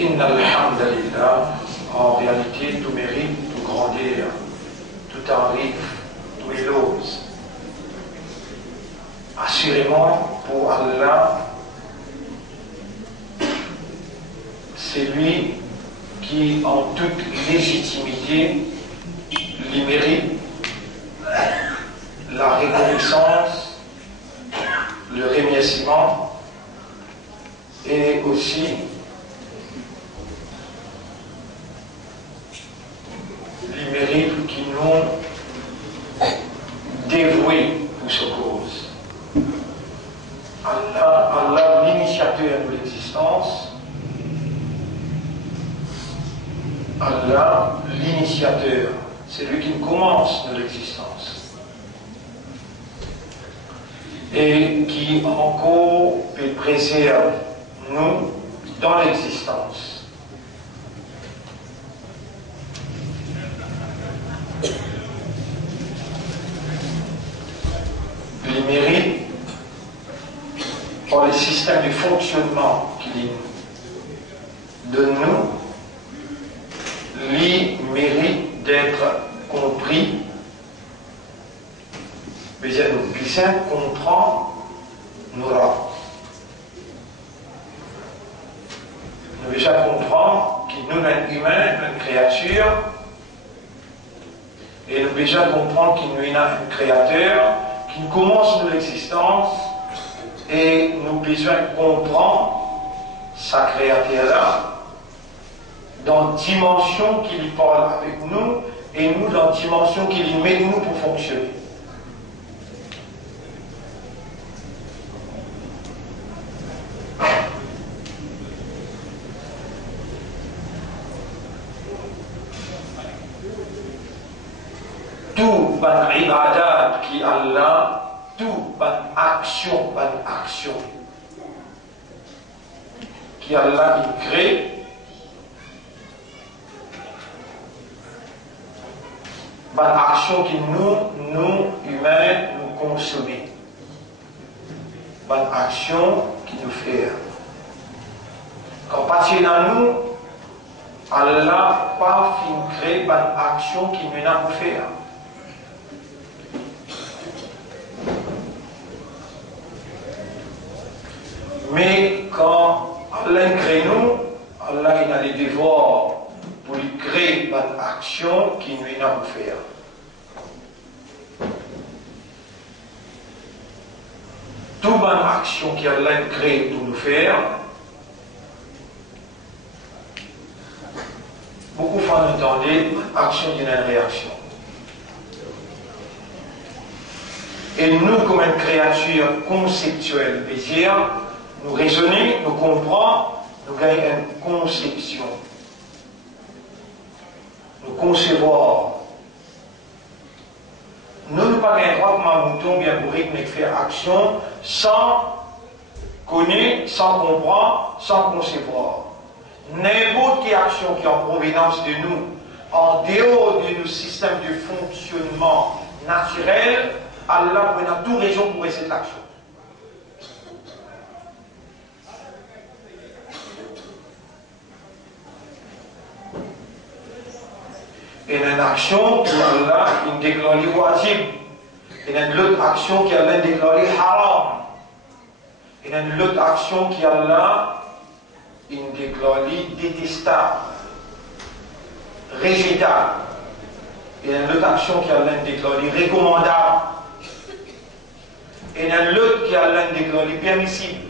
Inna alhamdulillah, en réalité, tout mérite, tout grandir, tout arrive, tout élose. Assurément, pour Allah, c'est lui qui, en toute légitimité, lui mérite la reconnaissance, le remerciement et aussi lui mérite qui nous dévoués pour sa cause. Allah, l'initiateur de l'existence, Allah, l'initiateur, c'est lui qui commence de l'existence et qui encore préserve nous dans l'existence. Il mérite par le système de fonctionnement qu'il donne nous, lui mérite d'être compris, mais nous puissions comprendre nos rangs. Nous devons comprendre que nous sommes humains, une créature, et nous devons comprendre que nous sommes un créateur qui commence notre existence, et nous devons comprendre sa créature-là dans la dimension qu'il parle avec nous, et nous dans la dimension qu'il met nous pour fonctionner. Tout ban ibadat qui Allah, tout ban action qui Allah il crée, ban action qui nous humains nous consommer, ban action qui nous fait. Quand partir dans nous, Allah pas fin créer ban action qui nous n'a pas faire. Mais quand Allah crée nous, Allah il a des devoirs pour lui créer une action qui nous n'a pas faire. Toute bonne action qu'Allah crée pour nous faire, beaucoup font entendre action d'une réaction. Et nous, comme une créature conceptuelle, c'est-à-dire, nous raisonnons, nous comprenons, nous gagnons une conception. Nous concevons. Nous ne pas gagner droit comme un mouton bien bourré mais faire action sans connaître, sans comprendre, sans concevoir. N'importe quelle action qui est en provenance de nous, en dehors de nos systèmes de fonctionnement naturel, Allah a toute raison pour cette action. Il y a une action qui Allah déclare wajib. Il y a une autre action qui Allah déclare haram. Il y a une autre action qui Allah déclare détestable, rejetable. Il y a une autre action qui Allah déclare recommandable. Il y a une autre qui Allah déclare permissible.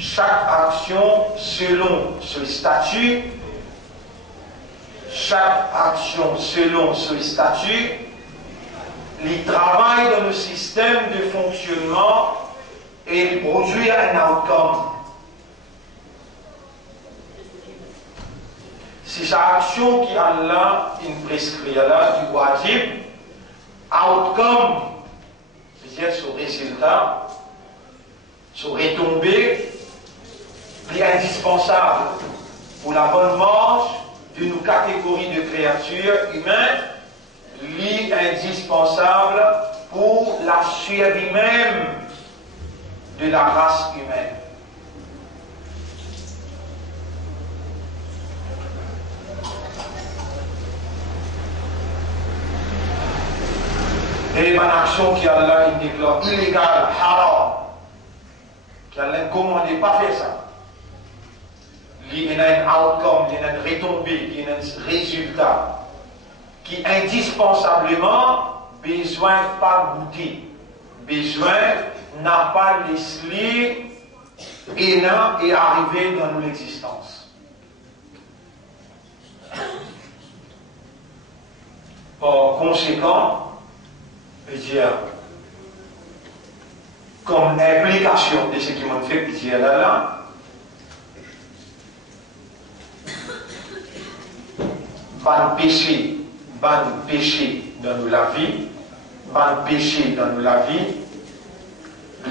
Chaque action selon ce statut. Chaque action selon ce statut, il travaille dans le système de fonctionnement et il produit un outcome. C'est cette action qui Allah prescrit là du wajib, outcome, c'est-à-dire son résultat, son retombée, est indispensable pour la bonne marche d'une catégorie de créatures humaines, indispensable pour la survie même de la race humaine. Et une action qui Allah déclare illégale, haram, qui Allah ne commande pas faire ça. Il y a un outcome, il y a une retombée, il y a un résultat qui indispensablement besoin de pas goûter, besoin n'a pas laissé et arriver dans notre existence. Par conséquent, je veux dire, comme implication de ce qui m'a fait dire là, ban péché dans la vie, ban péché dans la vie,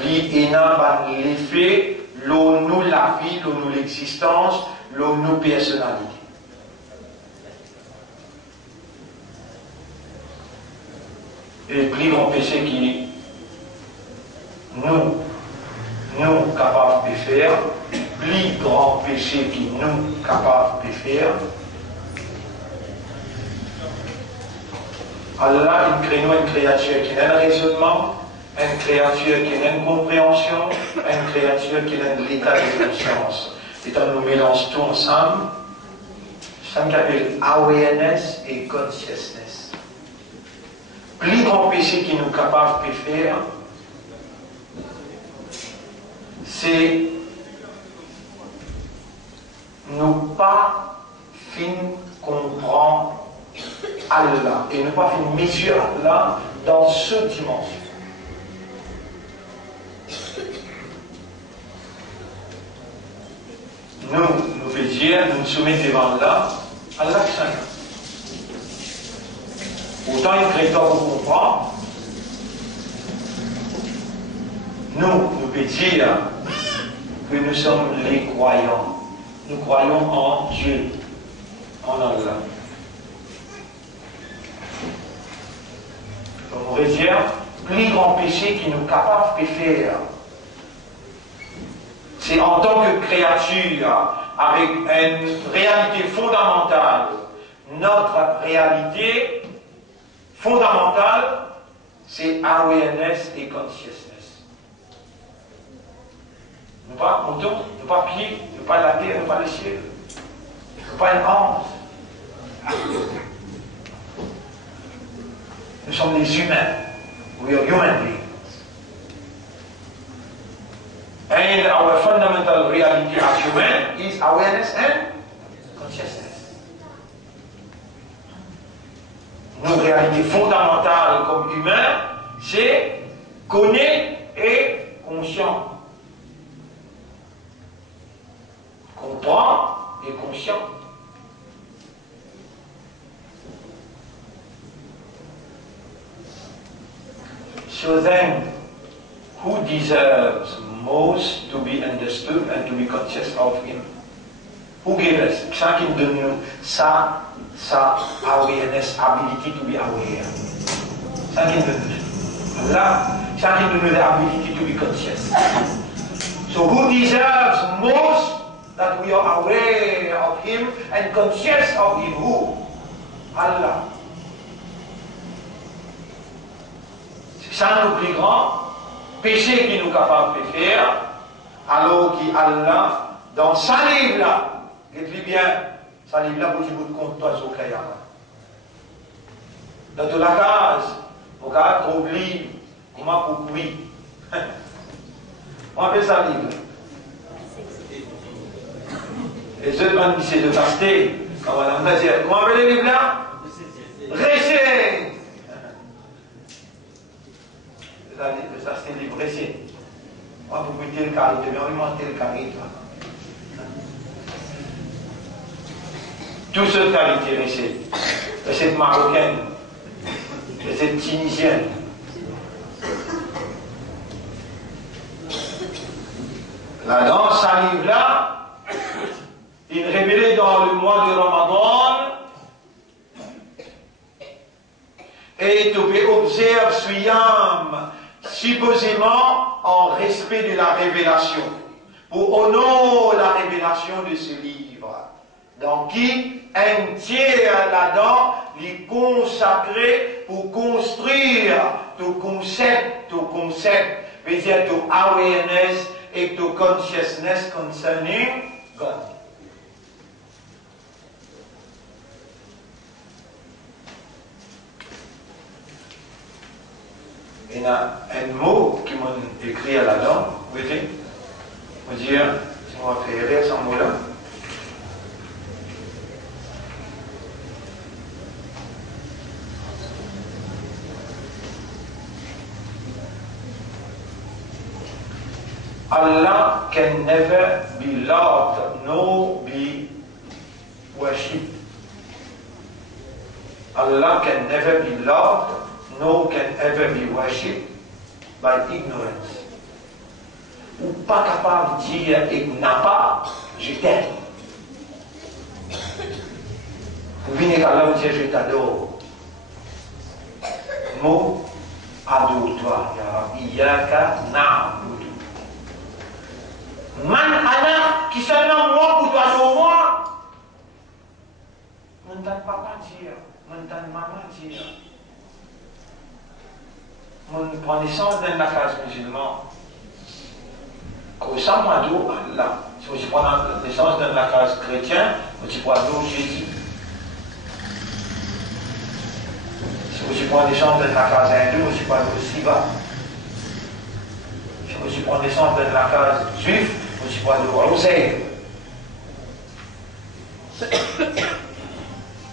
li ena ban l'effet, l'eau nous la vie, l'eau nous l'existence, l'eau nous personnalité. Et le plus grand péché qui nous capables de faire, le plus grand péché qui nous capables de faire, Allah, il crée nous une créature qui a un raisonnement, une créature qui a une compréhension, une créature qui a un état de conscience. Et quand nous mélangeons tout ensemble, ça s'appelle awareness et consciousness. Le plus grand péché qui nous est capable de faire, c'est ne pas fin comprendre Allah et ne pas faire mesure Allah dans cette dimension. Nous faisons dire, nous nous soumettons devant Allah, Allah qui s'en autant il crée tant qu'on comprend, nous pouvons dire que nous sommes les croyants. Nous croyons en Dieu, en Allah. On pourrait dire, le plus grand péché qui nous est capable de faire, c'est en tant que créature, avec une réalité fondamentale, notre réalité fondamentale, c'est awareness et consciousness. Ne pas moto, ne pas pied, ne pas la terre, ne pas le ciel, ne pas une ange. Nous sommes des humains. We are human beings. And our fundamental reality as human is awareness and consciousness. Notre réalité fondamentale comme humain, c'est connaître et conscient. Comprend et conscient. So then, who deserves most to be understood and to be conscious of him? Who gave us? Chacun de nous sa awareness, ability to be aware. Chacun de nous. Allah, chacun de nous the ability to be conscious. So who deserves most that we are aware of him and conscious of him? Who? Allah. C'est ça le plus grand péché qui nous est capable de faire, alors qu'Allah, dans sa livre là, dites-lui bien, sa livre là, pour que vous compte toi sur le dans toute la case, pour qu'on oublie, comment pour oui. On appelle ça livre. Et ceux qui disent de passer, comment on appelle les livres là? Récé. Ça c'est livre récé. Moi, pour goûter le carité, mais on lui monter le carité. Tout ce qualité récé. Recette marocaine, recette tunisienne. Là, dans sa livre là, il révélait dans le mois de Ramadan et tu peux observer Suyam supposément en respect de la révélation, pour honorer la révélation de ce livre. Donc, qui un tiers là-dedans, les consacré pour construire ton concept, veut dire ton awareness et ton consciousness concerning God. Il y a un mot qui m'a écrit là-dedans, vous voyez, on va dire, si on va faire rire ce mot-là. Allah can never be loved nor be worshipped. Allah can never be loved nor can ever be worshipped by ignorance. Ou pas capable de dire et n'a pas, je t'aime. Vous venez qu'Allah vous dire je t'adore. Mot adore-toi, Ya Rabbi, Iyaka na'budu. Man ana qui seulement moi pour toi sur moi. M'entend papa dire, m'entend maman dire. Mon prend naissance dans la case musulmane. Comme ça, moi, d'où Allah. Si vous prenez naissance dans la case chrétienne, vous prenez d'où Jésus. Si vous prenez naissance dans la case hindoue, vous prenez d'où Shiva. Si vous prenez naissance dans la case juive, vous prenez d'où Hussein.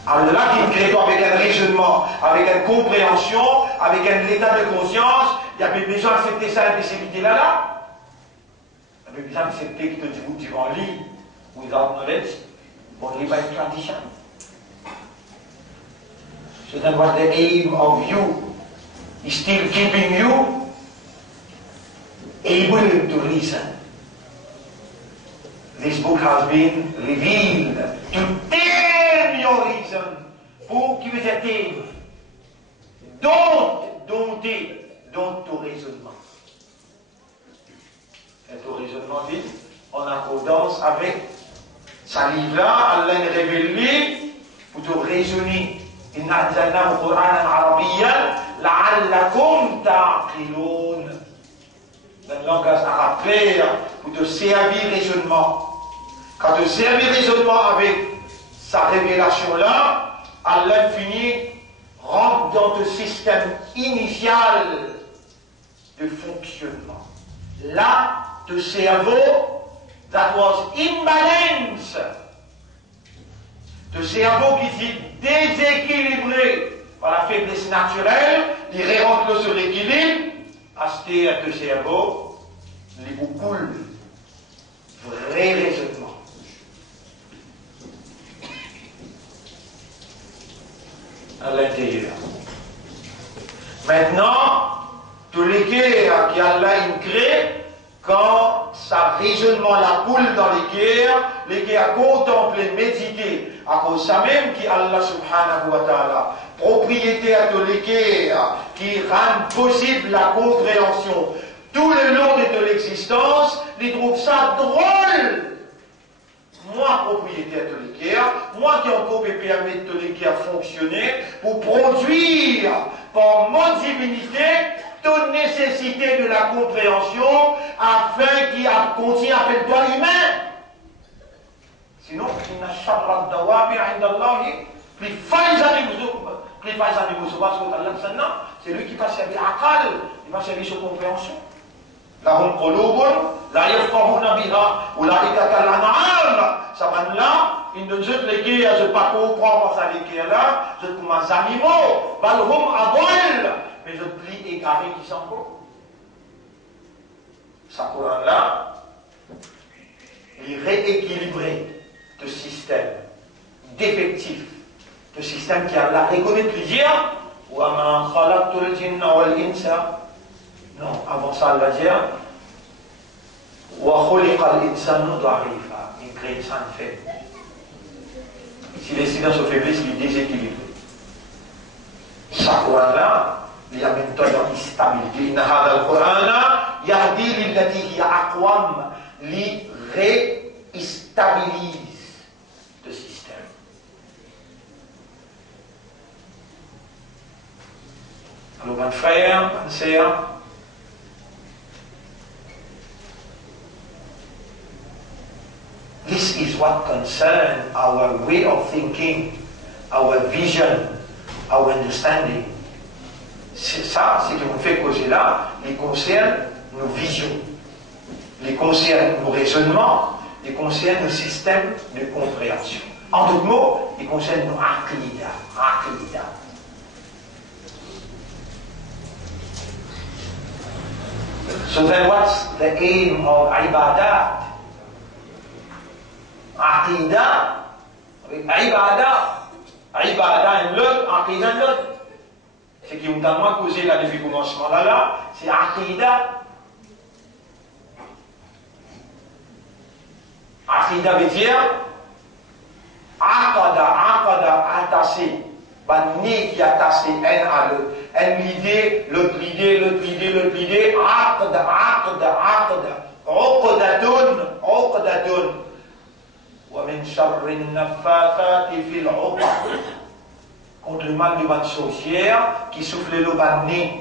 Allah qui crée avec un raisonnement, avec une compréhension, avec un état de conscience, il y avait besoin d'accepter ça et d'accepter là. Il y avait besoin d'accepter que tu vas lire without knowledge, only by tradition. So then what the aim of you is still keeping you able to reason. This book has been revealed to tame your reason. Pour qui vous êtes dompter ton raisonnement. Et ton raisonnement dit, en accordance avec sa livre-là, Allah est révélé pour te raisonner. إن أنزلناه قرآنا عربيا لعلكم تعقلون. Dans le langage arabe clair, pour te servir raisonnement. Quand tu servir raisonnement avec sa révélation-là, Allah finit rentre dans le système initial de fonctionnement. Là, le cerveau, that was imbalance. Le cerveau qui est déséquilibré par la faiblesse naturelle, il rentre sur l'équilibre. Acheter à ton cerveau, les beaucoup vrai raisonnement. À l'intérieur. Maintenant, tous les guerres qu'Allah crée, quand sa raisonnement la coule dans les guerres contempler, méditer, à cause ça même qui Allah subhanahu wa ta'ala, propriété à tous les guerres, qui rend possible la compréhension tout le long de l'existence, ils trouvent ça drôle. Moi, propriété à tous les guerres, moi qui encore peux permettre tous les guerres fonctionner pour produire par mon divinité toute nécessité de la compréhension afin qu'il continue à faire toi humain. Sinon, il n'a pas de dawabi indallahi, plus faisable c'est lui qui va servir aqal, il va servir sur compréhension. Lahum qulubun la yafqahuna biha ulaika kal an'am. Ça va là, il ne jette les guerres, je ne pas comprendre par ça les guerres là, je comme des animaux, balhum adol, mais je plie égaré qui s'en vont. Ça Coran là, il rééquilibré le système défectif, le système qui a la reconnu plusieurs. وَمَا خَلَقْتُ الْجِنَّ وَالْإِنسَ. Non, avant ça, elle va dire وَخُلِقَ الْإِنسَانُ ضَعِيفًا. Il crée ça faible. Si les silences se faiblissent, il est déséquilibré. Ça, Coran-là, il y a même temps d'instabilité. إِنَّ هَذَا الْقُرْآنَ يَهْدِي لِلَّتِي هِيَ أَقْوَمُ. Il réstabilise le système. Alors, mon frère, ma sœur, this is what concerns our way of thinking, our vision, our understanding. C'est ça, ce qui nous fait causer là, les concerne nos visions, les concerne nos raisonnements, les concerne nos systèmes de compréhension. En d'autres mots, les concerne nos aqidah. So then what's the aim of ibadat? Aqidah, ibadah, une l'autre, aqidah une l'autre. Ce qui nous a causé là depuis le commencement là, c'est aqidah. Aqidah veut dire aqada, attaché. Banni qui attaché un à l'autre. Un l'idée, l'autre idée, uqdatun. Wa min sharri nafathati fil uqad. Contre le mal du ban sorcière qui souffle le banni.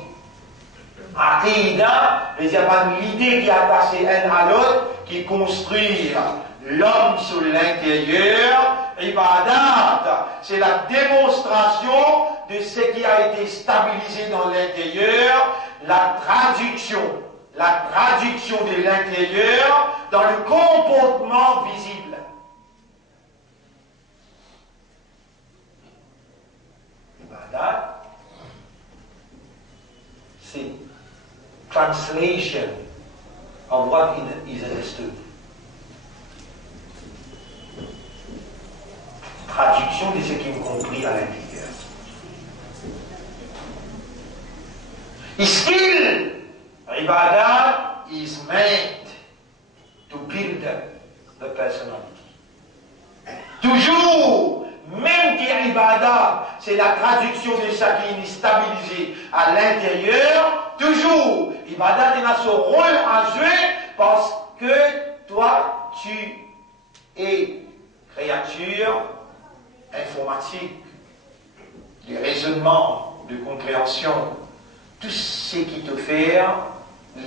Aqidah veut dire l'idée qui est attachée un à l'autre, qui construit l'homme sur l'intérieur. Ibadat, c'est la démonstration de ce qui a été stabilisé dans l'intérieur, la traduction de l'intérieur dans le comportement visible. Ibadat, c'est translation of what is understood. Traduction de ce qui est compris à l'intérieur. Still, ibadah is meant to build the personality. Toujours, même que ibadah, c'est la traduction de ce qui est stabilisé à l'intérieur, toujours, ibadah a ce rôle à jouer parce que toi, tu es créature informatique, de raisonnement, de compréhension, tout ce qui te fait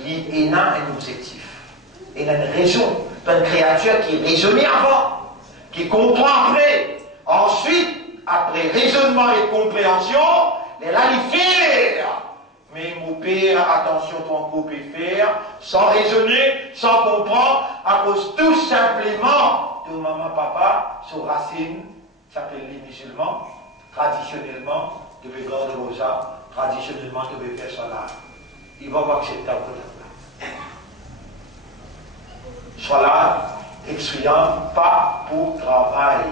il a un objectif. Il a une raison. Tu as une créature qui est raisonnée avant, qui comprend après. Ensuite, après raisonnement et compréhension, elle a les faire. Mais mon père, attention, ton couple peut faire, sans raisonner, sans comprendre, à cause tout simplement de maman, papa, sur racine, s'appelle les musulmans, traditionnellement, devait garder rosa, traditionnellement, devait faire salat. Il va pas accepter pour ça. Salat, excluant, pas pour travail.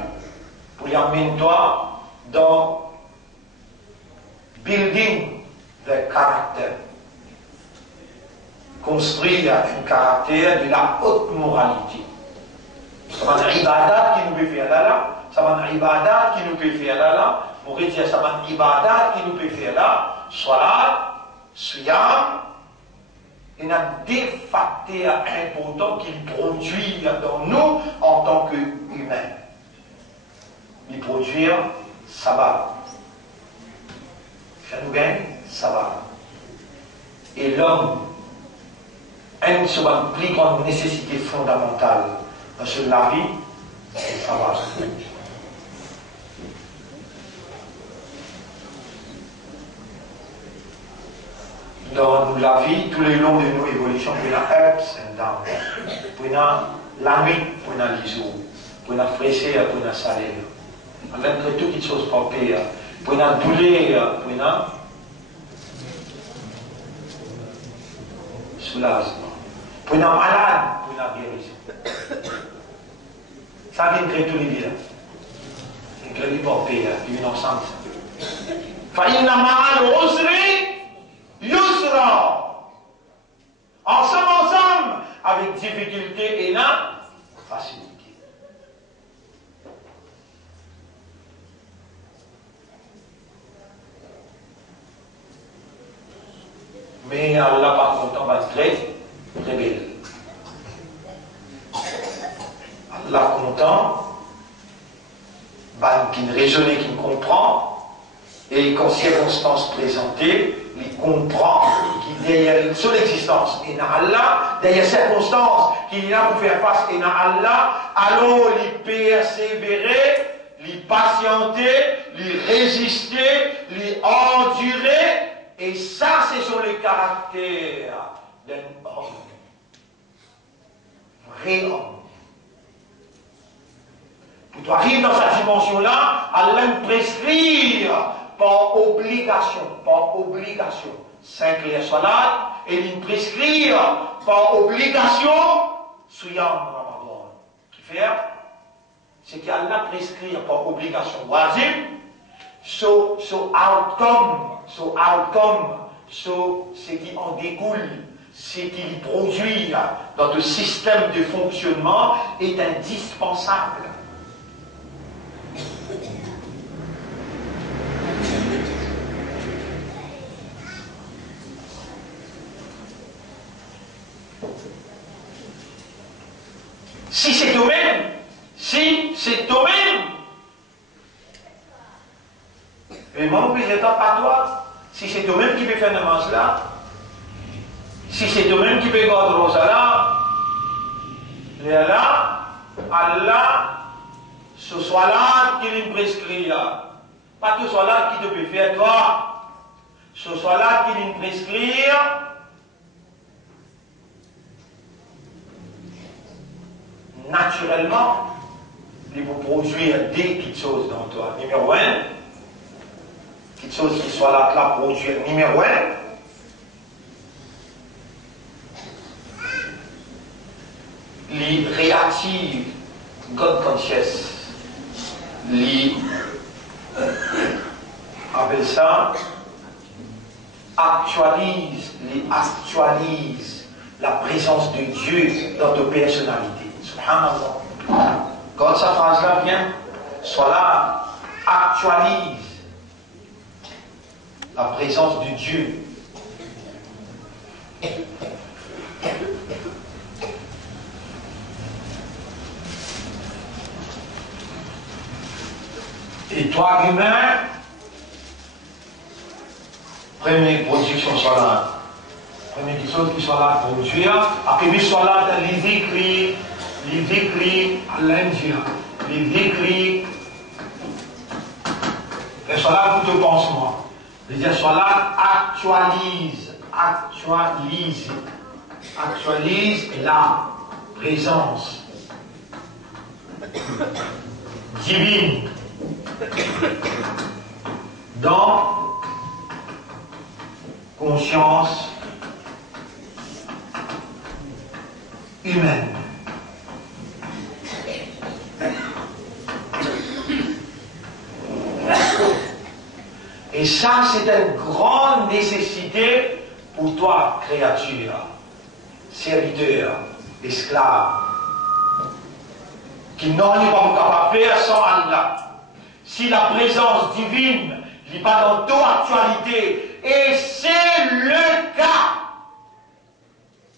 Pour y amener toi dans building the character. Construire un caractère de la haute moralité. Ça va être ibadat qui nous peut faire là. Ça va être ibadat qui nous peut faire là. On pourrait dire ça va être ibadat qui nous peut faire là. Salat, siyam. Il y a des facteurs importants qui produisent dans nous en tant qu'humains. Ils produisent sabbat. Ça nous gagne, sabbat. Et l'homme a une plus grande nécessité fondamentale dans la vie, c'est le sabbat. Dans la vie, tous les longs de nos évolutions, il y a ups and downs. Il y a la nuit, il y a les jours. Il y a fraîcheur, il y a salaire. Avec toutes les choses pour payer. Il y a douleur, il y a soulagement. Il y a malade, il y a guérison. Ça vient de tous les vies. C'est que les pour payer, une ensemble. فإن مع العسر Yusra. Ensemble, avec difficulté et la facilité. Mais Allah par contre va être très belle. Allah content, qui ne raisonne, qui ne comprend, et qu'en circonstances présentées, il comprend qu'il y a une seule existence, et n'a Allah, derrière circonstances qu'il y a pour faire face, et n'a Allah, alors il persévérer, il patienter, il résister, il endurer, et ça, ce sont les caractères d'un homme, vrai homme. Pour arriver dans cette dimension-là, Allah nous prescrire par obligation, 5 les salat, et nous prescrire par obligation, Siyam Ramadan. Qui fait? C'est qu'Allah prescrit par obligation wazim, so outcome, ce qui en découle, ce qui produit dans le système de fonctionnement est indispensable. Si c'est toi-même, et mon président pas toi, si c'est toi-même qui peut faire namaz là, si c'est toi-même qui peut garder rosa là, Allah, ce soit là qui lui prescrit là. Pas que ce soit là qui te peut faire toi, ce soit là qui lui prescrit. Naturellement, il vous produire des petites choses dans toi. Numéro 1, petites choses qui soient là, là produire. Numéro 1, les réactives God conscious, les appelle ça actualise la présence de Dieu dans ta personnalité. Subhanallah. Quand cette phrase-là vient, soit là, actualise la présence de Dieu. Et toi, humain, première production soit là. Première chose qui soit là pour produire. Après, il soit là dans les écrits à l'Indien, les écrits, et soit là pour te pansement. Les dire soit là, actualise la présence divine dans conscience humaine. Et ça, c'est une grande nécessité pour toi, créature, serviteur, esclave, qui n'ont pas capable de faire sans Allah. Si la présence divine n'est pas dans ton actualité, et c'est le cas,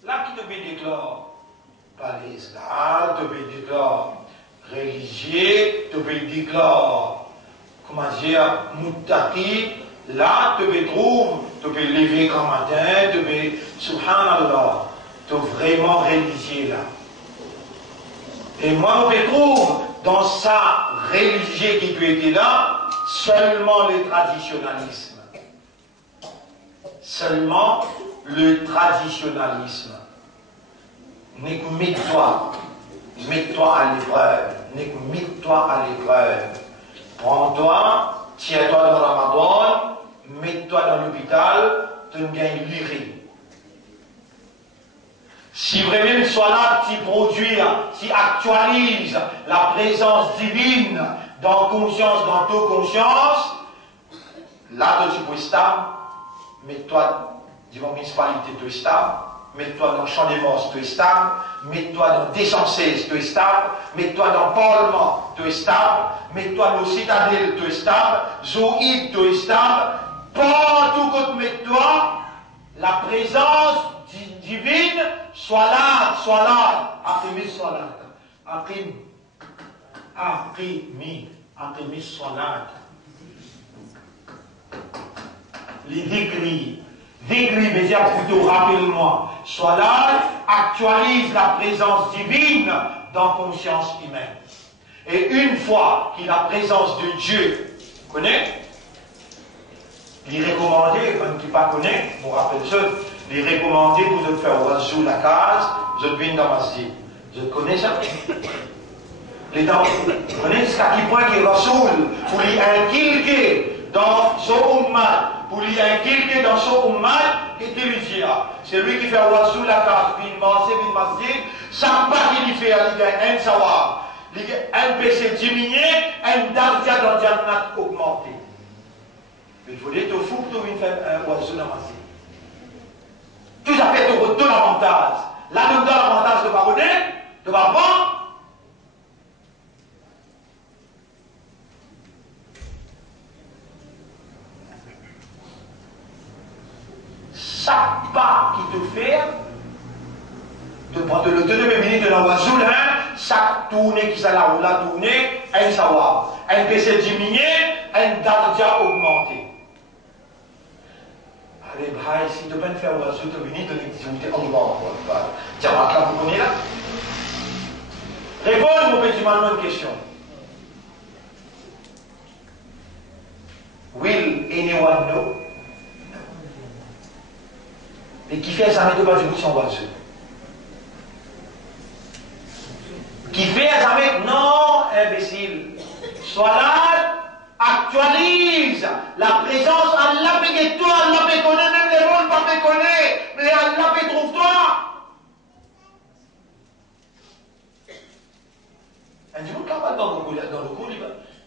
là qui te déclare, pas les esclaves, te déclare religieux, te déclare, comment dire, moutaki, là, tu peux lever comme matin, tu peux, subhanallah, tu es vraiment religieux là. Et moi, je trouve dans sa religion qui peut être là, seulement le traditionnalisme. Seulement le traditionnalisme. Mets-toi à l'épreuve. Prends-toi, tiens-toi dans la Ramadan, mets-toi dans l'hôpital, tu ne gagnes l'urine. Si vraiment soit là, tu produis, tu actualises la présence divine dans conscience, dans ta conscience, là tu peux être stable, mets-toi devant la municipalité, tu es stable, mets-toi dans le champ des morts, tu es stable, mets-toi dans Descenses, tu es stable, mets-toi dans le Parlement, tu es stable, mets-toi dans le Citadelle, tu es stable, Zoïd, tu es stable, partout que tu mets-toi, la présence divine soit là, après soit là, après soit là. les décris. Décris, mais dire plutôt, rappelle-moi. Salat actualise la présence divine dans la conscience humaine. Et une fois qu'il a la présence de Dieu, vous connaissez? Il est recommandé, quand tu ne pas connaît, je vous rappelle ça, il est recommandé pour vous faire oiseau la case, vous venez dans ma masjid. Vous connaissez ça? Les dents, vous connaissez ce qui point qui est Rasoul, pour lui inculquer dans son ummat, pour lui inculquer dans son ummat, et diriger. C'est lui qui fait oiseau la case, bin masjid, ça pas qu'il fait à l'idée, un savoir. Un PC diminué, un dardia dans le jannat augmenté. Il faut dire que tu fous que tu faire un oiseau dans ma vie. Tout à fait, tu redonnes l'avantage. Là, tu donnes l'avantage de baronner, de vendre. Chaque pas qui te fait, de prendre le 2 minutes de l'oiseau, chaque tournée qui s'est là ou la tournée, un savoir. Un PC diminué, un dardia augmenté. Allez, Braille, si tu peux faire oiseau, tu peux venir de l'activité en bas. Tiens, là, vous connaissez là? Répondez, mon petit mal, une question. Will anyone know? Et qui fait jamais de bas du son oiseau? Qui fait jamais? Non, imbécile. Salat actualise la présence. Allah peut toi, Allah peut connaître, même les mondes pas peut connaître, mais Allah peut trouver toi. Un jour, quand on va dans le cours,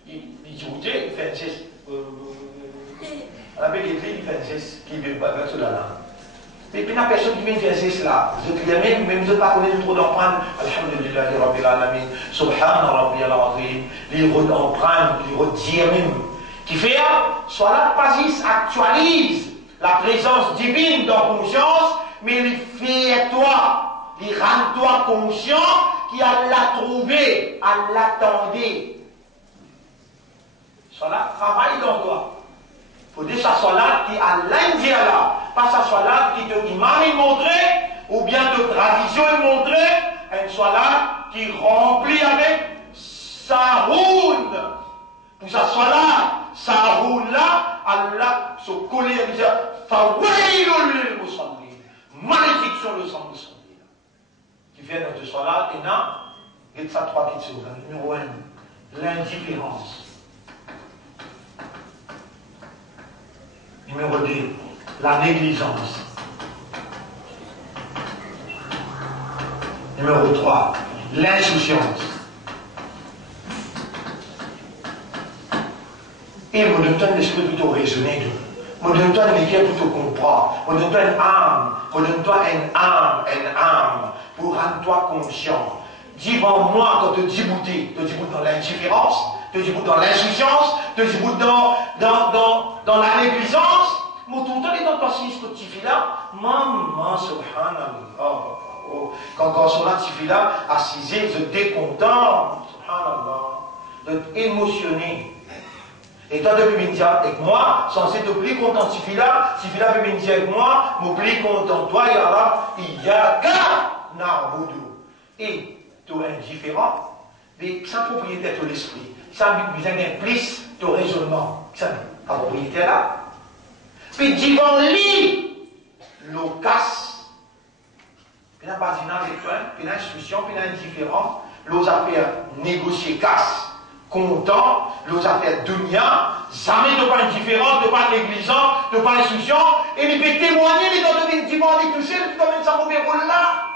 il dit, il fait un geste. Allah peut il fait un geste qui ne veut pas faire cela. Mais il y a personne qui vient faire cela. Je dis, même je ne pas connaître trop d'empreintes. Alhamdulillah, Rabbil Alamin, Subhana Rabbi Al-Azim, les empreintes, les redire même. Qui fait, soit la pasis actualise la présence divine dans la conscience, mais il fait toi, il rend toi conscient qu'il a la trouvé, à l'attendait. Soit là, travaille dans toi. Il faut dire que ça soit là qui a l'indiala, pas que ça soit là qui te imam est montré, ou bien de tradition est montré, elle soit là qui remplit avec Sahoun. Pour que ça soit là, Sahoun là, Allah se coller et dire Fawailul lil musallin. Malédiction le sang musallin. Qui vient de soit là, et là, il y a ça 3 petites secondes. Numéro 1, l'indifférence. Numéro 2, la négligence. Numéro 3, l'insouciance. Et me donne un esprit plutôt raisonné. Me donne un esprit plutôt comprendre. Me donne une âme. Me donne une âme pour rendre toi conscient. Dis-moi, moi, quand tu dis bouter, tu dis bouter dans l'indifférence, tu dis bouter dans l'insouciance, tu dis bouter dans la négligence. Mais tout le temps, il est dans le passé, ce que tu fais là, maman, subhanallah. Quand on se là, là, assisé, vous êtes décontent, subhanallah, vous êtes émotionné. Et toi, depuis me dire avec moi, censé te plus content, si là peut me dire avec moi, me plus content, toi, et Allah, il y a qu'un narboudou. Et tu es indifférent, mais sans propriété de l'esprit, sans besoin d'un plus de raisonnement, sans propriété là. Puis devant lui, l'eau casse. Puis la basina avec toi, puis l'instruction, puis l'indifférence, l'eau affaire négocier casse. Content, l'eau affaire dunya, jamais de pas indifférent, de pas négligent, de pas insouciant, et il peut témoigner, il doit donner une dimanche, il toucher, il doit donner sa mauvais rôle là.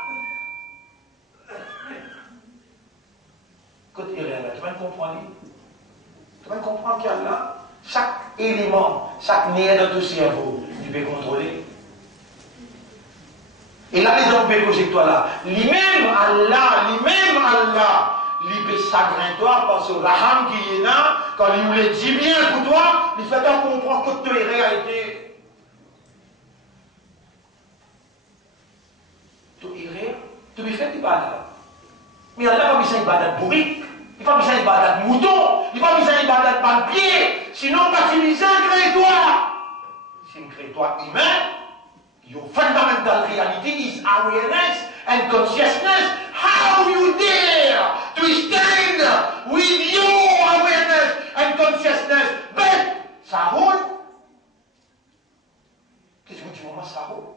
Côté réel, tu vas comprendre. Tu vas comprendre qu'il y a là. Chaque élément, chaque nerf de ton cerveau, tu peux contrôler. Et là, les gens peuvent causer toi là. Lui-même Allah, il peut s'agrandir toi parce que Raham qui est là, quand il voulait dire bien pour toi, il fait comprendre que tu es réalité. Tu es réel, tu lui fais des balades. Mais Allah n'a pas besoin de balades bourriques. Il n'a pas besoin de balade mouton, il n'a pas besoin de balade de pied, sinon on va utiliser un gré toi. Si je crée toi humain, your fundamental reality is awareness and consciousness. How you dare to stand with your awareness and consciousness? Ben, ça roule. Qu'est-ce que tu dis, maman, ça roule?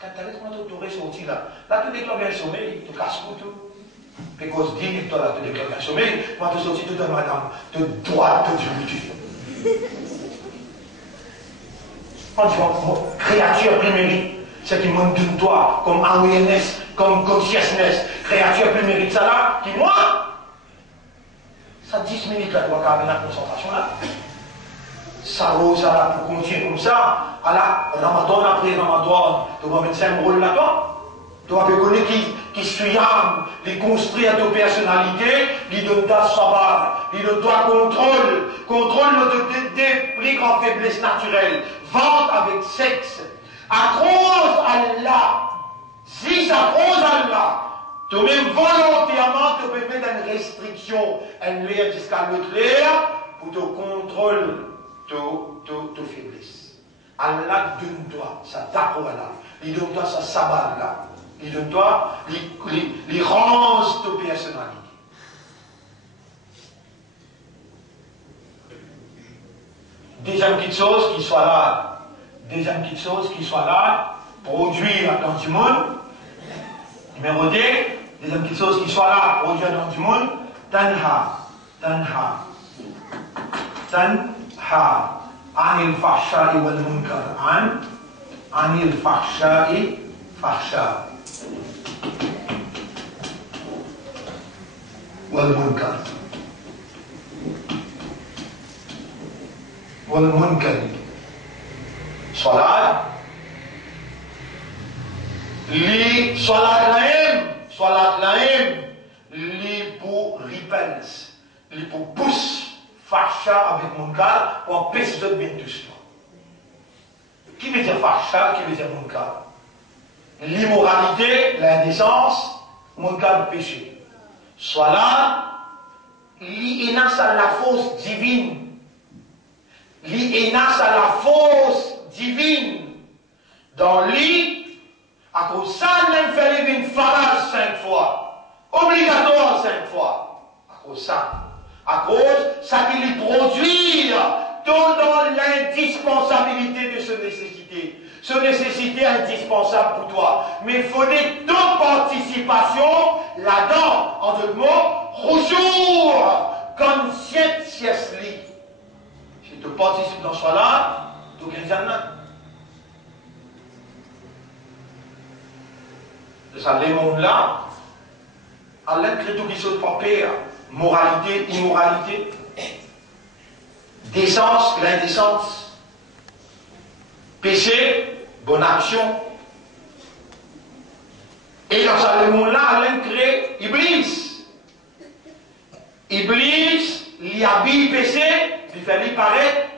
Quand tu as tout ressorti là, là tu déclares un sommeil, tu casses tout. Parce que dis toi là tu déclares un sommeil, quand tu sortis tout à madame, tu dois te dire. On dit, créature primaire, c'est qui monte de toi, comme awareness, comme consciousness, créature primaire, ça là, qui moi, ça 10 minutes là, tu vas avoir la concentration là. Ça là, pour continuer comme ça, à la Ramadan après Ramadan, tu vas mettre un rôle là-dedans. Tu vas connaître qui suit âme, qui construit à ta personnalité, qui donne ta savoir, qui donne ta contrôle de tes plus grandes faiblesses naturelles. Vente avec sexe. À cause d'Allah, si à cause d'Allah, tu même volontairement te peux mettre une restriction, une loi jusqu'à l'autre pour te contrôler tes faiblesses. Allah donne-toi sa taqwa, il donne-toi sa sabbat là. Il donne-toi, il range ta personnalité. Deuxième petite chose qui soit là. Deuxième petite chose qui soit là, produire dans du monde. Numéro 2, deuxième petite chose qui soit là, produire dans du monde. Tanha. Anil fahsha'i wal munkar. Anil fahsha'i fahsha. Wal munkar. Salat. Li salat laim. Li pour repentance. Li pour pousse fahsha avec munkar pour empêcher de bien tous. Qui veut dire fahsha, qui veut dire munkar? L'immoralité, l'indécence, munkar le péché. Salat, li enas à la force divine. Li enas à la force divine. Dans lui, à cause ça, même fait une farage 5 fois. Obligatoire 5 fois. À cause ça. À cause, ça qui lui produit dans l'indispensabilité de ce nécessité. Ce nécessité indispensable pour toi. Mais il faut des deux participations là-dedans. En deux mots, toujours conscientiously. Si tu participes dans ce là, tu gagnes un. De ça, les mondes là, à l'intérieur qui se papier, moralité, immoralité, décence, l'indécence, péché, bonne action. Et dans ce monde-là, Alain crée Iblis. Iblis, il habille péché, il fait lui paraître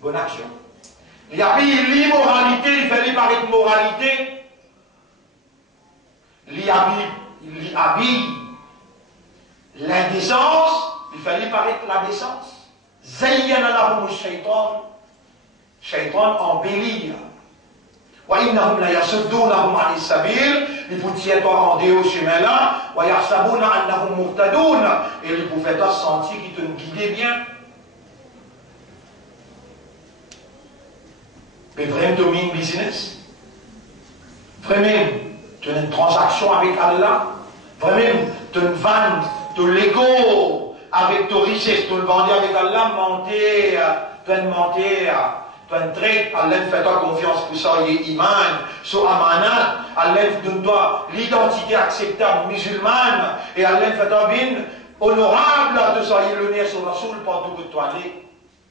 bonne action. Il habille l'immoralité, il fait lui paraître moralité. Il habille l'indécence, il fait lui paraître la décence. Zayyana lahum shaitan. Shaitan embellit. وإنهم ليصدونهم عن السبيل ils vous tiennent en au chemin là ويحسبون أنهم مهتدون et ils vous font sentir qu'ils te guident bien. Mais vraiment tu as une business, vraiment tu as une transaction avec Allah, vraiment tu as une vente, tu as l'ego avec ta richesse, tu le vendais avec Allah, monter, tu as monter. Tu as un trait, Allah fait-toi confiance pour ça, il est iman, so amanat, Allah donne-toi l'identité acceptable musulmane, et Allah fait-toi bien honorable de ça, il est l'honneur sur Rasoul partout que toi allais.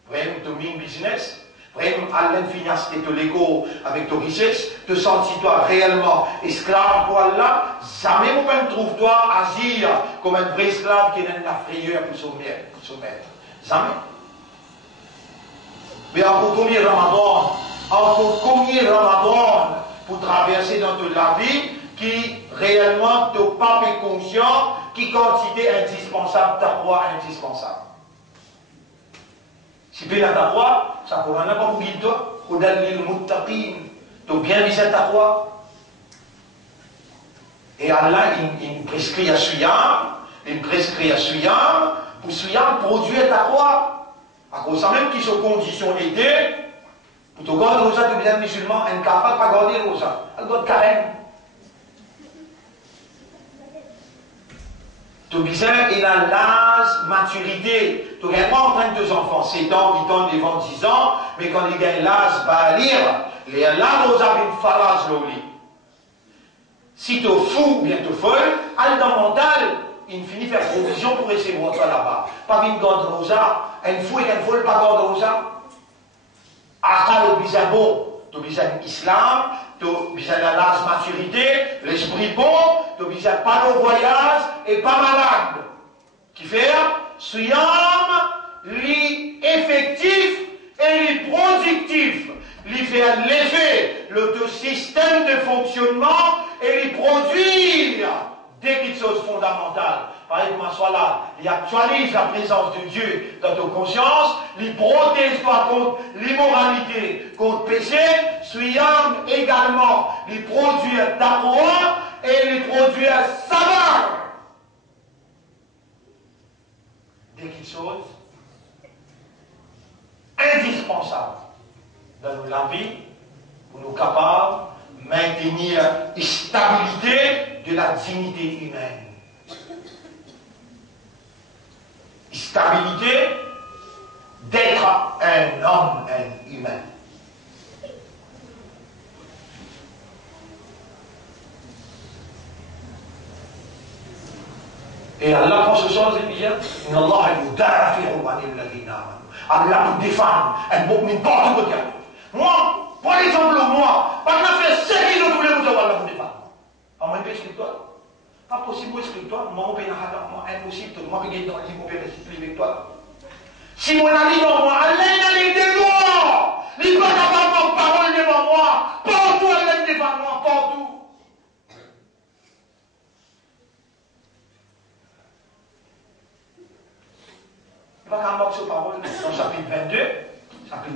Vraiment, tu as mis business, vraiment, Allah finance tes l'ego avec ta richesse, te sentis-toi réellement esclave pour Allah, jamais vous ne trouves-toi agir comme un vrai esclave qui est dans la frayeur pour son maître. Jamais. Mais encore combien Ramadan pour traverser dans toute la vie qui réellement te pape est conscient qui quantité indispensable, ta croix indispensable. Si tu as ta croix, ça pourra pas pour guider toi. Hudal muttaqin. Tu bien visé ta croix. Et Allah, il prescrit à Suyam, pour Suyam produire ta croix. À cause de ça même qui sont conditionnés pour te garder rosa, tu es musulman, incapable de pas garder rosa. Elle doit carême. Tu il a l'âge maturité. Tu n'es pas en train de 2 enfants, 7 ans, 8 ans, 9 ans, 10 ans, mais quand il gagne l'âge, va lire. Les là, rosa, une farage, l'oli. Si tu es fou, bien tu es folle, elle dans mental, il finit faire provision pour recevoir toi là-bas. Pas une garde rosa, un fou et un folle, pas garde rosa. Après le bizarre bon, tu bizarre islam, tu bizarre l'âge maturité, l'esprit bon, tu bizarre pas le voyage et pas malade. Qui fait Suyam, l'effectif et l'productif. Il fait l'effet, le système de fonctionnement et il produire des choses fondamentales. Par exemple, soit là, il actualise la présence de Dieu dans ta conscience, il protège toi contre l'immoralité, contre le péché, Suyam également, il produit taqwa et il produit sabar. Des choses indispensables dans la vie pour nous capables de maintenir la stabilité de la dignité humaine. Stabilité d'être un homme, un humain. Et Allah prend ce sens et dit Inna Allah yudafi'u 'anil ladhina amanu. Allah nous défend, un mu'min partout côté. Moi, par exemple, moi, pas que faire 5 kilos tous les jours, Allah nous défend. En moins, explique-toi. Pas possible, explique-toi. Moi, on peut moi, impossible, moi, je vais dans le livre, on peut expliquer avec toi. Si mon ami dans moi, Allah est de moi. Il n'est pas capable de parole devant moi. Partout, Allah est devant moi, partout. Il va quand même sur parole dans chapitre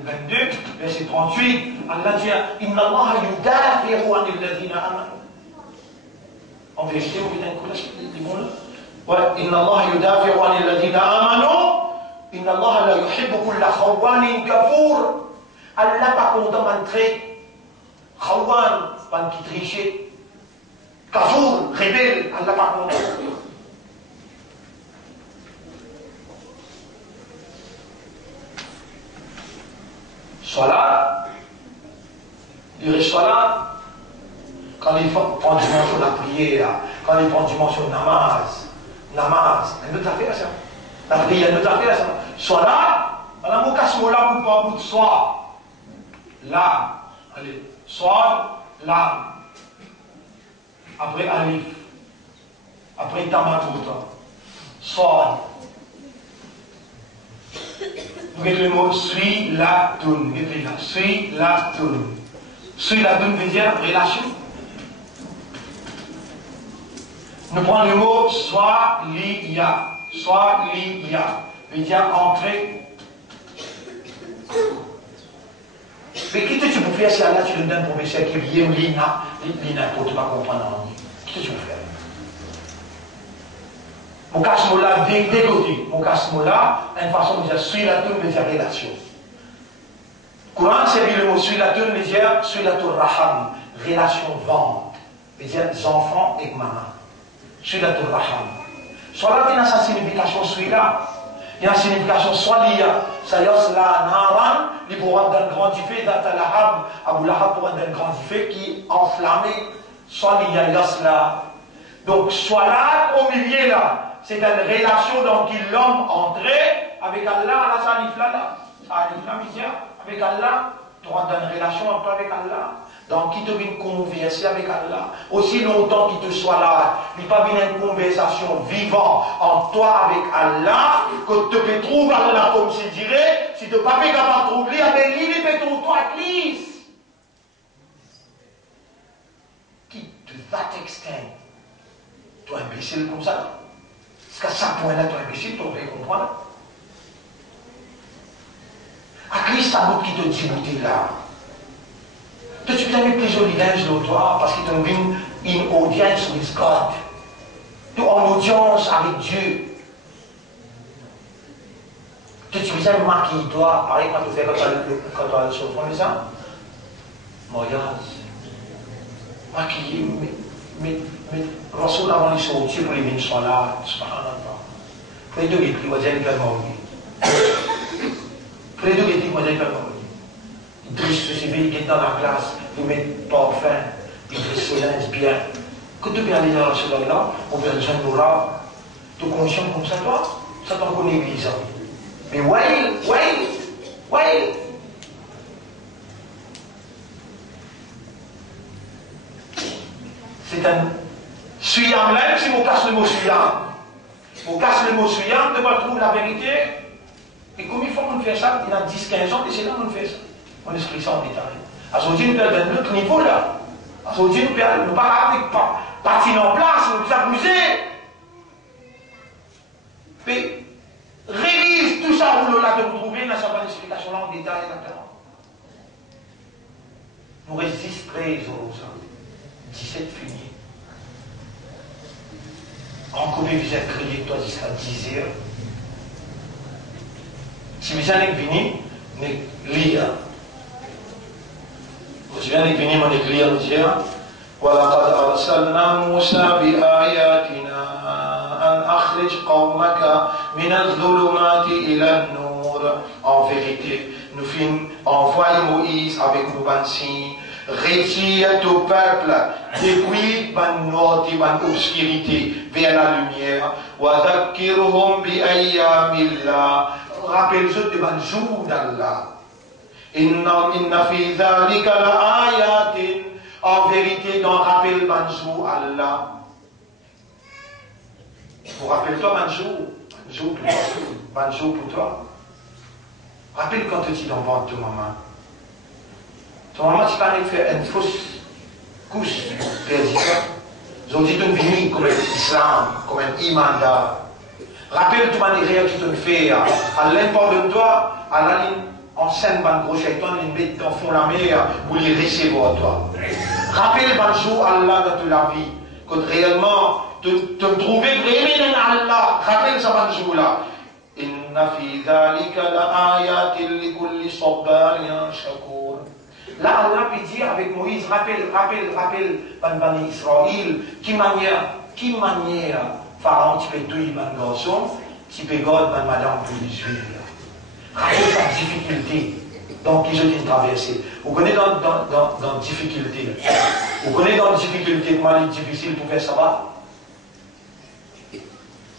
22, verset 38, Allah dit Inna Allah yudafi'u 'anil ladhina amanu. En vérité, vous voyez un coup là, Inna Allah yudafi'u 'anil ladhina amanu. Inna Allah la yuhibbu kulla khawanin kafour. Allah pas content d'entrer. Khawan, pas qui tricher. Kafour, rebelle, Allah pas content. Salat, il salat, quand il prend dimension de la prière, quand il prend dimension de namaz, il ne affaire ça. La prière ne affaire ça. Salat, dans mon cas, c'est là pour bout de soi. Là, allez, soi, là. Après alif, après tamatouta, soi. Vous mettez le mot suis la toune. Suis la toune. Suis la toune veut dire relation. Nous prenons le mot soit liya. Soit liya. Veut dire entrer. Mais qu'est-ce que tu peux faire si Allah tu le donnes pour professeur qui vient l'ina pour ne pas comprendre. Qu'est-ce que tu peux faire? Mon casse-mola dégoté. Mon casse-mola, une façon de dire suis la toune, veut dire relation. Courant, c'est le mot suis la toune, veut dire suis la toune raham, relation vente, veut dire enfants et maman. Suis la toune raham. Soit là, il y a sa signification suis là. Il y a une signification soit liya, ça y est, la naran, il pourra d'un grand feu, dans la hab, Abu Lahab pourra d'un grand feu qui est enflammé, soit liya, là. Donc, soit là, au milieu là. C'est une relation dans laquelle l'homme entrait avec Allah, Allah, ça arrive là. Ça arrive là, avec Allah. Tu rentres dans une relation entre toi avec Allah. Donc, qui te vient converser avec Allah. Aussi longtemps qu'il te soit là, il n'y a pas une conversation vivante entre toi avec Allah, que tu peux trouver Allah comme je dirais, si tu n'es pas capable de trouver, avec lui, il peut trouver toi à l'église. Qui te va t'exteindre. Toi, imbécile comme ça. Parce qu'à ce point-là, toi, imbécile, tu devrais comprendre. sa bouche qui te dit bouter là. Tu as mis plus joli linge de toi parce qu'il t'a mis une audience with God. Tu es en audience avec Dieu. Tu as maquillé toi, pareil quand tu fais quand tu as le chauffeur, mais ça, mariage. Maquillé, mais Rasoul avant les sorties pour les vignes sont là, subhanallah. Pour les deux qui prient, vous allez faire mourir. Pour les deux qui prient, vous allez faire mourir. Idriss Cécile qui est dans la classe, vous mettez parfum, Idriss Céline bien. Que tu peux aller dans la chose là, on peut dire nous là, tu es conscient comme ça toi, ça t'en connaît l'église. Mais ouais. C'est un suyam là, si on casse le mot suyam. On casse le mot suyam, tu vas trouver la vérité. Et comme il faut qu'on fait ça, il y a 10-15 ans, et c'est là qu'on fait ça. On explique ça en détail. À ce moment-là, nous sommes à un autre niveau là. À ce moment-là, nous ne pouvons pas partir en place, nous pouvons s'amuser. Mais révise tout ça rouleau là que vous trouvez dans cette explication là en détail exactement. Nous résistons 13 ans. 17 fini. Encore vous êtes crié toi jusqu'à 10 heures. Si vous êtes venu, vous lire. Vous êtes venu, vous lire, vous dire وَلَقَدْ أَرْسَلْنَا مُوسَى بِآيَاتِنَا أَنْ أَخْرِجْ قَوْمَكَ مِنَ الظُّلُمَاتِ إِلَى النُّورِ. En vérité, nous finissons envoyer Moïse avec nos vingt signes. Retire tout peuple depuis l'obscurité vers la lumière. Rappelle-toi de ban jour d'Allah. En vérité, dans rappel ban jour Allah. Vous rappelle-toi ban jour pour toi. Rappelle quand tu es dans le ventre de maman. Ton maman, tu parlais de faire une fausse couche président. Ils ont dit une vie comme un islam, comme un iman. Rappelle-toi les réactions que tu fais à l'important de toi, à la ligne en scène, ban gros shaitan, ils mettent dans fond la mer pour les recevoir toi. Rappelle le jour Allah dans toute la vie, que réellement, te trouver vraiment en Allah. Rappelle ça ban jour là. Inna fi dhalika la ayatin li kulli sabbarin shakur. Là, Allah peut dire avec Moïse, rappelle, Bani Israël, qui manière, Pharaon, tu peux tuer un garçon, tu peux garder madame pour les juifs. Rappelle sa difficulté, donc ils ont traversé. Vous connaissez dans difficulté. Vous connaissez dans difficulté, comment il est difficile pour faire ça va?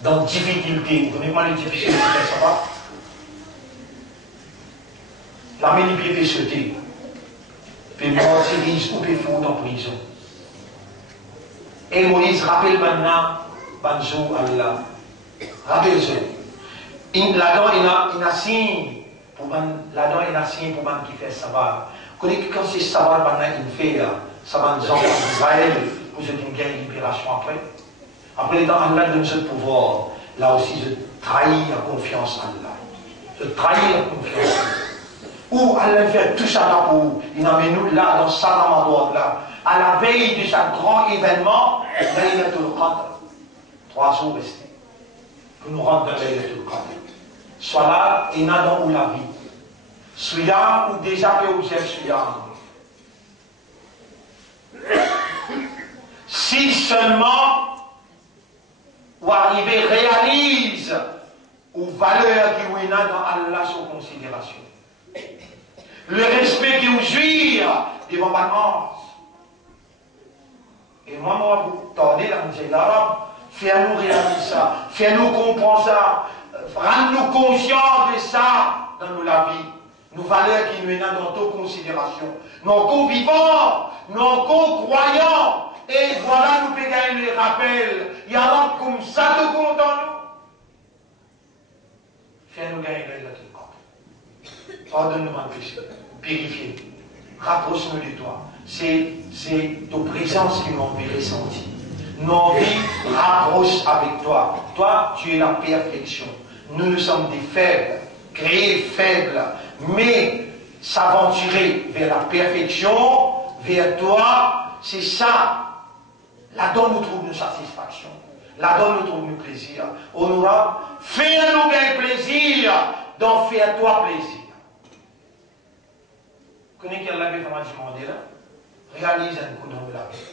Dans difficulté, vous connaissez comment il est difficile pour faire ça va? La manipulation est sautée. Puis martyrise ou puis foutre en prison. Et Moïse rappelle maintenant, Banjou Allah. Rappelle-toi. Là-dedans, il a signe pour qui fait sabbat. Vous connaissez que quand c'est sabbat, maintenant, il fait sabbat en Israël, pour se dire qu'il y a une libération après. Après, dans Allah donne ce pouvoir, là aussi, je trahis la confiance en Allah. Je trahis la confiance en Allah. Ou Allah fait tout ça là pour il emmène nous là dans sa Ramadan là à la veille de ce grand événement Laylatul Qadr 3 jours restés que nous rentrons dans Laylatul Qadr soit là et n'a dans où la vie Suyam ou déjà que vous êtes Suyam si seulement ou arriver réalise ou valeur qui vous est dans Allah sous considération. Le respect qui vous jouir devant ma ange. Et moi, vous tendez la musique d'arabe, fais-nous réaliser ça, fais-nous comprendre ça, rends-nous conscients de ça dans nos la vie. Nos valeurs qui nous mènent dans nos considérations. Nos co-vivants, nos co-croyants. Et voilà, nous pouvons gagner les rappels. Il y a un comme ça de compte en nous. Fais-nous gagner la vie. Pardonne-nous mon péché. Purifier. Rapproche-nous de toi. C'est ta présence qui m'en fait ressentir. Nos vies rapprochent avec toi. Toi, tu es la perfection. Nous sommes des faibles, créés faibles. Mais s'aventurer vers la perfection, vers toi, c'est ça. Là-dedans nous trouvons une satisfaction. Là-dedans nous trouvons un plaisir. Honorable, fais-nous bien plaisir d'en faire toi plaisir. Vous connaissez quelle la vie comment demander là? Réalise un coup dans la vie.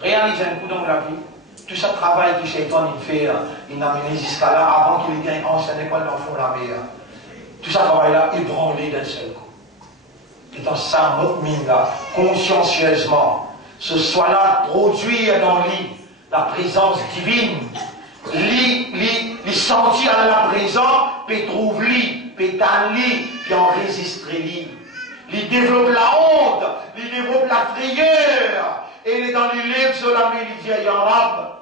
Réalise un coup dans la vie. Tout ce travail que Shaitan fait, il a mené jusqu'à là avant qu'il ait gagné ancienne école dans le fond de la mer. Tout ce travail-là, ébranlé d'un seul coup. Et dans sa mine là, consciencieusement, ce soit-là produire dans lui la présence divine, lui sentir à la présence, puis trouve lui, puis t'en lui, puis enregistrer lui. Il développe la honte, il développe la frayeur, et il est dans les livres sur la il dit à Yarab,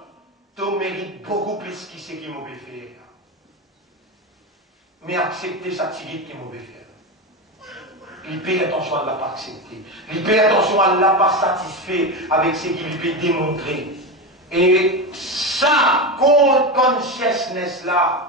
tu mérites beaucoup plus que ce qu'il m'a fait. Mais accepter sa tigite qu'il m'a fait. Il paye attention à ne pas accepter. Il paye attention à ne pas satisfait avec ce qu'il peut démontrer. Et sa consciousness là,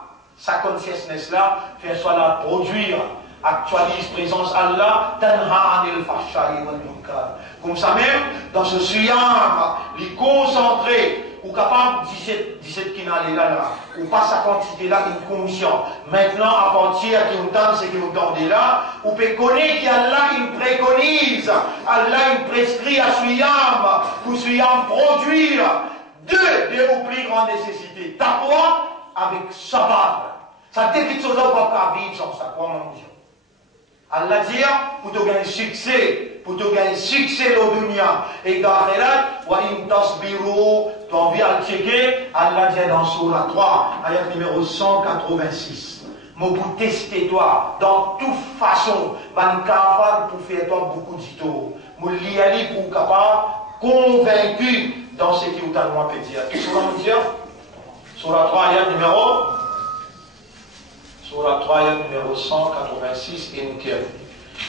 fait soit la produire, actualise présence Allah, tanha anil fahsha'i wal munkar. Comme ça même, dans ce suyam, il concentré, ou capable 17 qui n'allait là, ou pas sa quantité là, inconscient. Maintenant, à partir de nous donne ce que nous donnons là, ou peut connaître qu'Allah il préconise, Allah il prescrit à suyam, pour suyam produire deux des plus grandes nécessités. Taqwa avec sabab. Ça décrit chose là, on va vivre sans ça, quoi, mon Dieu. Allah dit, pour te gagner succès, au dunya, et dans l'akhirat, wa in tasbiru, tu as envie à le checker, Allah dit dans Surah 3, ayat numéro 186. Mais pour tester toi, dans toute façon, man capable pour faire toi beaucoup d'ito. Mon liali pour capable, convaincu dans ce qui vous a moi peut dire. Qu'est-ce qu'on va me dire? Surah 3, ayat numéro Surah 3, ayat numéro 186 et nous terminons.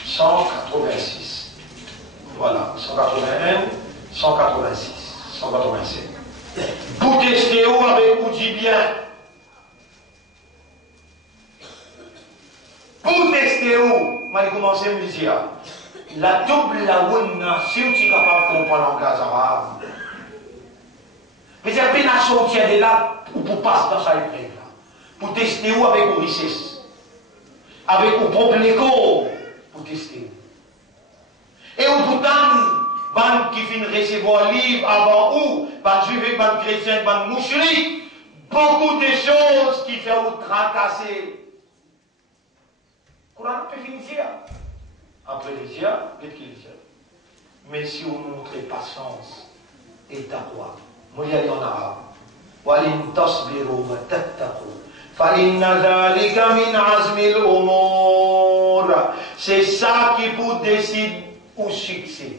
186. Voilà, 181, 186, 187. Pour tester où avec vous dit bien. Pour tester où, je vais commencer à me dire, la double la wunna, si vous êtes capable de comprendre le langage arabe, mais il y a peine à sortir de là pour passer dans sa épreuve. Pour tester où avec vos richesses, avec vos problèmes, pour tester. Et au bout d'un, ban qui finit recevoir livre avant où, ban juif, ban chrétien, ban mouchri, beaucoup de choses qui font vous tracasser. Courant peut finir dire. Après les dire, qu'est-ce qu'il dit? Mais si vous montrez patience et taqwa, moi il y a en arabe. وَإِن تَصْبِرُوا وَتَتَّقُوا فَإِنَّ ذَلِكَ مِنْ عَزْمِ الْأُمُورِ. C'est ça qui vous décide au succès.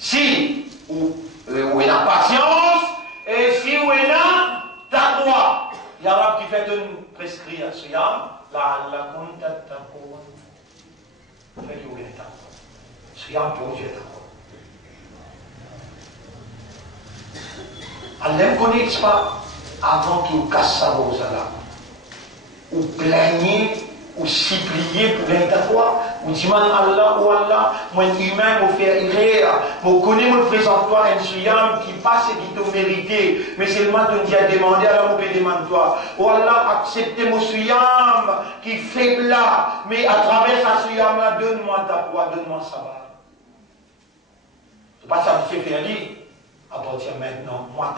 Si vous avez la patience et si vous avez la taqwa. Il y a un qui fait une prescription à Siyam, la contact taqwa. Fait que vous avez la taqwa. Siyam pour Dieu taqwa. Allah ne connaît pas avant qu'il casse sa rose là. Ou plaignez, ou suppliez pour gagner ta foi, ou dire Allah, ou Allah, moi humain, me faire erreur, me connais, me présente-toi un suyam qui passe et qui te mérite, mais seulement tu dis à demander, alors me demande-toi. Ou Allah, acceptez mon suyam qui est faible là, mais à travers sa suyam là, donne-moi ta foi, donne-moi ça va. C'est pas ça que tu fais faire dire. À partir maintenant, moi,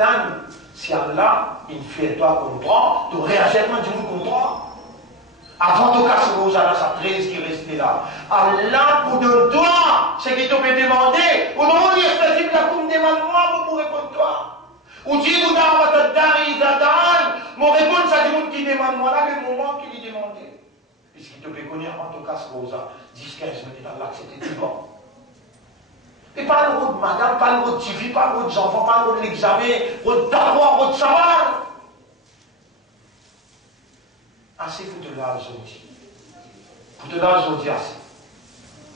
si Allah, il fait toi comprendre, tu réagis, tu me comprends. Avant de casser vos à sa 13 qui restait là. Allah, pour de toi, ce qui te peut demander, ou non, il est possible pour me demander, moi, pour répondre toi. Ou dit, vous n'avez pas de mon réponse à des gens qui demandent, moi, là, le moment qu'il lui demandait. Puisqu'il te peut connaître, en tout cas, ce que 10-15 minutes, Allah, c'était tout bon. Et pas le mot de madame, pas le mot de TV, pas le mot des enfants, pas le mot de l'examen, le d'avoir, le de savoir. Assez pour de là aujourd'hui. Pour de là aujourd'hui, assez.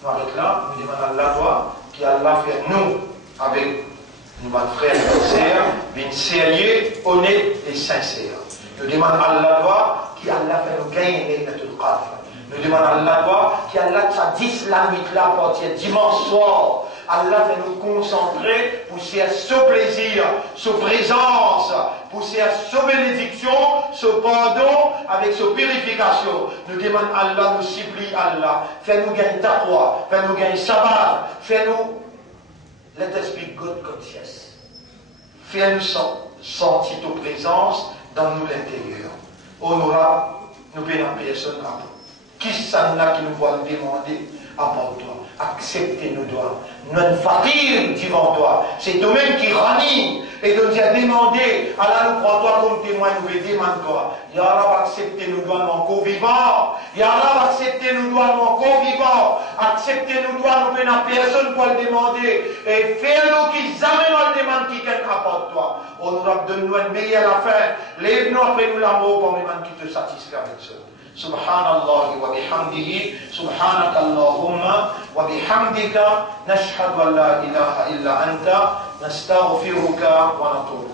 Nous avec là, nous demandons à Allah, toi, qui Allah fait nous, avec nos frères et sœurs, une sérieux, honnête et sincère. Nous demandons à Allah toi, qui Allah fait nous gagner Laylatul Qadr. Nous demandons à Allah toi, qui Allah ça 10 la nuit là, à partir dimanche soir. Allah fait nous concentrer pour faire ce plaisir, ce présence, pour faire ce bénédiction, ce pardon, avec ce purification. Nous demandons à Allah, nous supplie Allah, fais-nous gagner taqwa, fais-nous gagner sabbat, fais-nous, let us be good conscious. Fais-nous sentir ta présence dans nous l'intérieur. Honorable, nous payons personne à vous. Qui s'en-là qui nous voit nous demander à part toi? Accepter nos doigts. Notre fatir devant toi. C'est toi-même qui ranime. Et donc j'ai demandé, Allah nous prend toi comme témoin, nous veut demander toi. Ya Rab, accepter nos doigts encore vivants. Ya Rab, accepter nos doigts encore vivants. Accepter nos doigts, nous venons personne pour le demander. Et fais-nous qu'ils amènent le demande qui quelqu'un apporte toi. Honorable, donne-nous une meilleure affaire. Lève-nous après nous l'amour pour même qui te satisfait avec ça. سبحان الله وبحمده سبحانك اللهم وبحمدك نشهد أن لا إله إلا أنت نستغفرك ونتوب